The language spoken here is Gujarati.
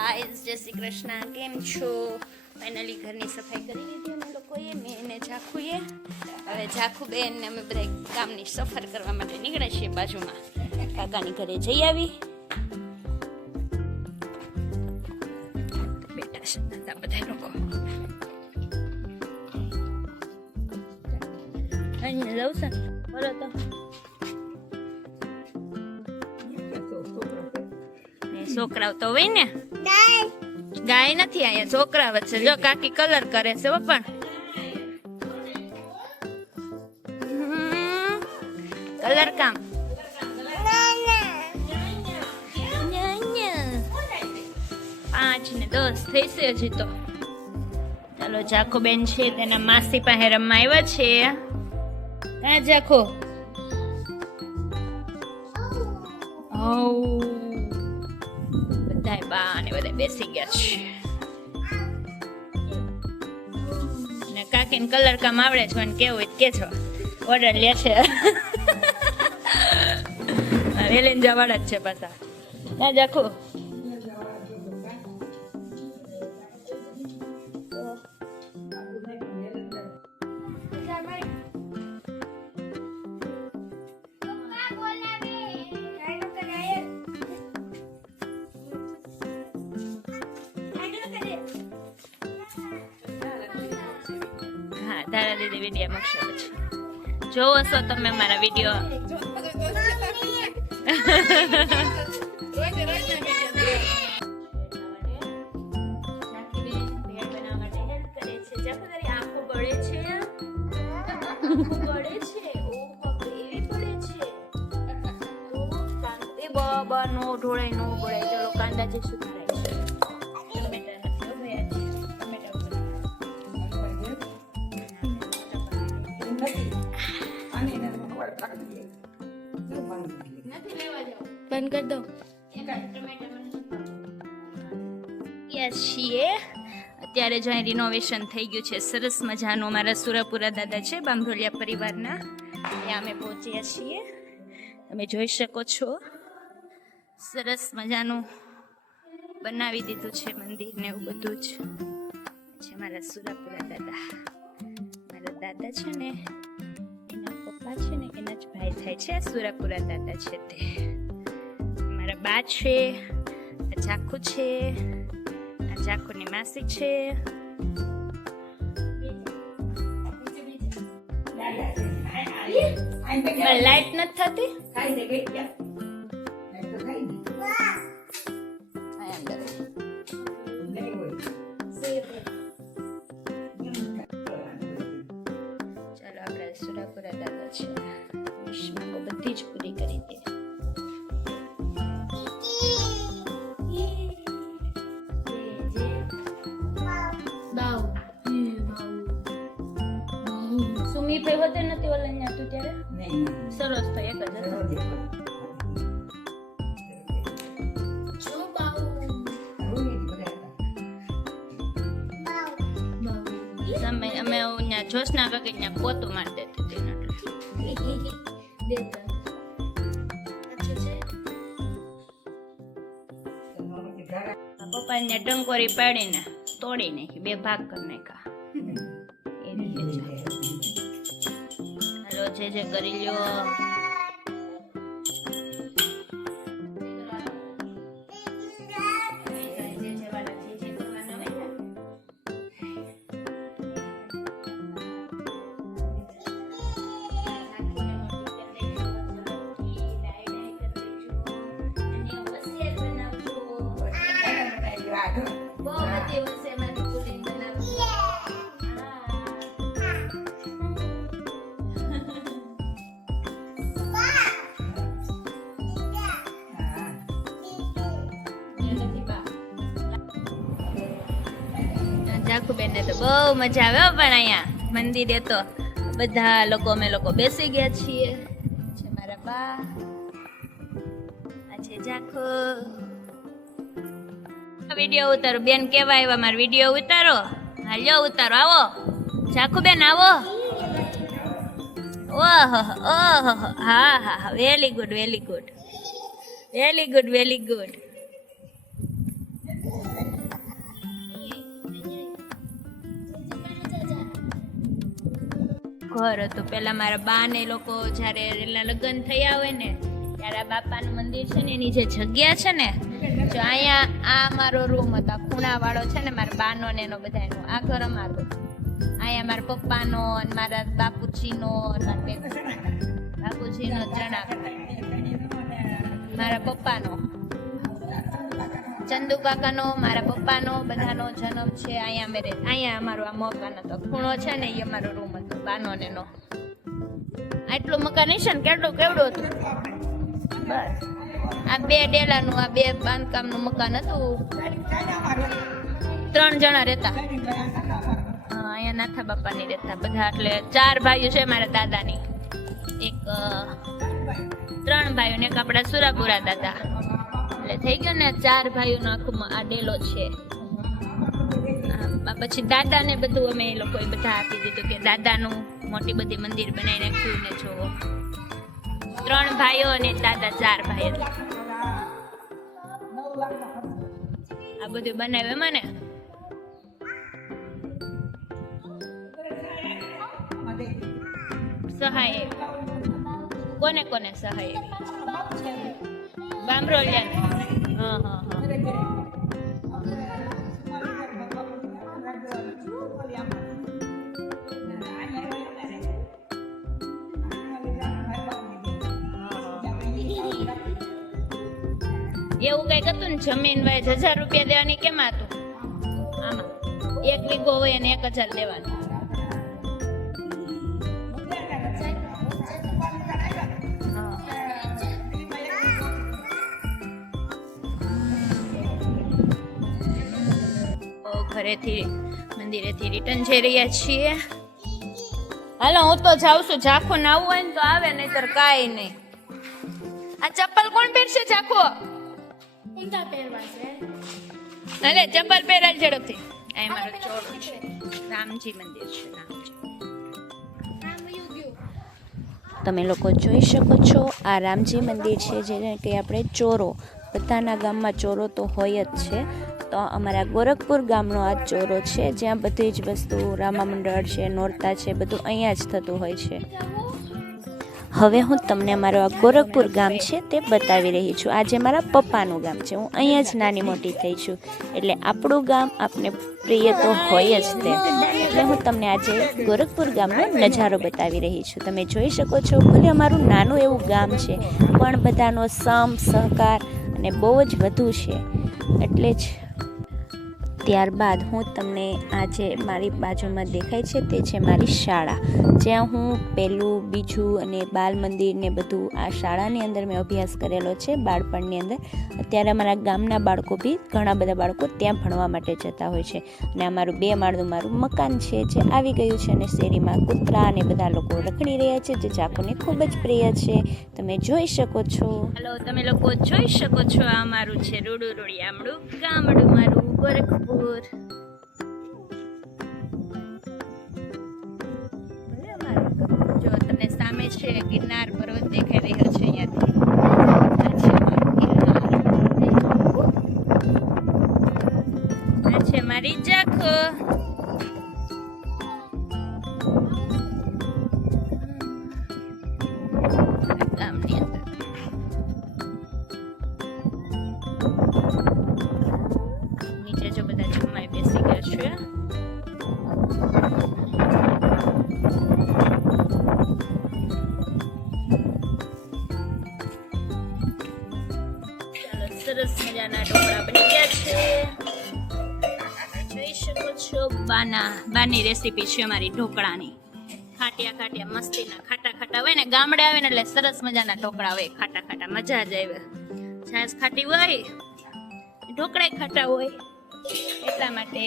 ગાઈસ જય શ્રી કૃષ્ણ. કેમ છો? ફાઇનલી ઘરની સફાઈ કરી દીધી અમે લોકોએ, મેં ને ઝાખુએ. હવે ઝાખુબેન ને અમે બધા ગામની સફર કરવા માટે નીકળ્યા છીએ. બાજુમાં કાકાની ઘરે જઈ આવી. બેટા છે બધા લોકો અહીંયા જવું છે. બોલો તો છોકરાઓ તો હોય ને, ગાય નથી અહીંયા, છોકરા વચ્ચે જો કાકી કલર કરે છે પણ કલર કામ 5 ને 10 થઈ છે હજી તો. ચાલો ઝાખુબેન છે તેના માસી પાસે રમવા આવ્યા છે. હા ઝાખુ, બધા બા ને બધા બેસી ગયા છે ને કાકીને કલર કામ આવડે છે પણ કેવું કે છો ઓર્ડર લે છે. વેલેન જવાડા જ છે પાછા. ના જાખો તારા દીદી વિડીયો મૂકશો પછી જોવો છો તમે મારા વિડીયો. બાબા નો ઢોળાય નો બોળાય. ચલો કાંદા જે સુધારાય છે. બંધ કરી દો. છીએ અત્યારે જો રિનોવેશન થઈ ગયું છે સરસ મજાનું. અમારા સુરાપુરા દાદા છે બામરોલિયા પરિવારના, ત્યાં અમે પહોંચ્યા છીએ. તમે જોઈ શકો છો સરસ મજાનું બનાવી દીધું છે મંદિર ને એવું બધું જ છે. મારા સુરાપુરા દાદા, મારા દાદા છે ને એના પપ્પા છે ને એના જ ભાઈ થાય છે. સુરાપુરા દાદા છે તે. મારા બા છે, આ ઝાખુ છે, આ ઝાખુની માસી છે. લાઈટ નથી થતી. ચાલો આપણે સુરાપુરા દાદા છે વિશ્વમાં બધી જ પૂરી કરી દે. સુમી ભાઈ વધે નથી ઓલા અહીંયા તું ત્યારે સરસ તો એક જ અમે અહીંયા જોશના કાકી ત્યાં પોતું મારી દેતી હતી. પપ્પા ને ટંકોરી પાડીને તોડી નાખી, 2 ભાગ કરી નાખ્યા. હાલો જે કરી લ્યો. ઝાખુબેન ને તો બહુ મજા આવે પણ અહીંયા મંદિરે તો બધા લોકો અમે લોકો બેસી ગયા છીએ. છે મારા બા, આ છે ઝાખુ. વિડીયો ઉતારો બેન, કેવા આવ્યા મારા વિડીયો ઉતારો. હાલ્યો ઉતારો. આવો ઝાખુબેન આવો. ઓહો ઓહો, હા હા, very good very good very good very good. ઘર હતું. પેલા મારા બા ને લોકો જ્યારે એના લગ્ન થયા હોય ને ત્યારે આ બાપાનું મંદિર છે ને એની જે જગ્યા છે ને, જો અહીંયા આ મારો રૂમ હતો, ખૂણા વાળો છે ને મારા બાનો ને એનો બધાનો, આ ઘર અમારું. અહીંયા મારા પપ્પાનો અને મારા બાપુજીનો બાપુજીનો જણા, મારા પપ્પાનો, ચંદુ કાકાનો, મારા પપ્પાનો બધાનો જન્મ છે અહીંયા. અમે અહીંયા અમારો આ મકાન હતો, ખૂણો છે ને એ અમારો રૂમ હતો બાનો ને નો. આટલું મકાન હશે ને કેવડું હતું. બસ આ 2 ડેલાનું આ 2 બાંધકામનું મકાન હતું. 3 જણા રહેતા. હા, અહીંયા નાથા બાપાની રહેતા બધા. એટલે 4 ભાઈઓ છે મારા દાદાની. 3 ભાઈઓ ને એક આપણા સુરાપુરા દાદા. એટલે થઈ ગયો ને 4 ભાઈઓનો આખું આ ડેલો છે. પછી દાદા ને બધું અમે એ લોકોએ બધા આપી દીધું કે દાદાનું મોટી બધી મંદિર બનાવી નાખ્યું ને જોવો. 3 ભાઈઓ અને દાદા 4 ભાઈ. આ બધું બનાવ્યું એમાં ને. સહાય કોને કોને સહાય બામરોલિયા. હા હા હા. એવું કઈક હતું ને, જમીન વાય 1000 રૂપિયા દેવાની. કેમ હતું આમાં? 1 વીઘો હોય અને 1000 દેવાનું. ઘરેથી મંદિરેથી રિટર્ન જઈ રહ્યા છીએ. હાલો હું તો જાઉં છું. ઝાખો નાવું હોય ને તો આવે, નહીતર કાંઈ નહીં. આ ચપ્પલ કોણ પહેરશે? ઝાખો અરે ચપ્પલ પહેરાય ઝડપથી. આ મારો ચોરો છે, રામજી મંદિર છે. તમે લોકો જોઈ શકો છો આ રામજી મંદિર છે, જેને કે આપણે ચોરો, બધાના ગામમાં ચોરો તો હોય જ છે. તો અમારા ગોરખપુર ગામનો આ ચોરો છે, જ્યાં બધી જ વસ્તુ રામા મંડળ છે, નોરતા છે, બધું અહીંયા જ થતું હોય છે. હવે હું તમને અમારું આ ગોરખપુર ગામ છે તે બતાવી રહી છું. આજે મારા પપ્પાનું ગામ છે. હું અહીંયા જ નાની મોટી થઈ છું, એટલે આપણું ગામ આપને પ્રિય તો હોય જ તે. એટલે હું તમને આજે ગોરખપુર ગામનો નજારો બતાવી રહી છું. તમે જોઈ શકો છો, ભલે અમારું નાનું એવું ગામ છે, પણ બધાનો સહકાર અને બહુ જ વધુ છે. એટલે જ ત્યારબાદ હું તમને આજે મારી બાજુમાં દેખાય છે તે છે મારી શાળા, જ્યાં હું 1, 2 અને બાલ મંદિર ને બધું આ શાળાની અંદર મેં અભ્યાસ કરેલો છે બાળપણની અંદર. અત્યારે અમારા ગામના બાળકો બી ઘણા બધા બાળકો ત્યાં ભણવા માટે જતા હોય છે. અને અમારું 2 માળનું મારું મકાન છે જે આવી ગયું છે, અને શેરીમાં કૂતરા અને બધા લોકો રખડી રહ્યા છે, જે ઝાખોને ખૂબ જ પ્રિય છે. તમે જોઈ શકો છો. હાલો તમે લોકો જોઈ શકો છો, આ મારું છે રૂડું રૂડિયામડું ગામડું મારું ગોરખપુર. જો તમને સામે છે ગિરનાર પર્વત દેખાઈ રહ્યો છે અહીંયાથી. આ છે મારી ઝાખો. ગામની અંદર નીચે જો બધા જમાઈ બેસી ગયા છે. સરસ મજાના ઢોકળા બની ગયા છે. જોઈ શકો છો, બાની રેસીપી છે અમારી ઢોકળાની. ખાટિયા મસ્તીના ખાટા હોય ને, ગામડે આવે ને એટલે સરસ મજાના ઢોકળા હોય, ખાટા મજા જ આવે. છાશ ખાટી હોય, ઢોકળા ખાટા હોય, એટલા માટે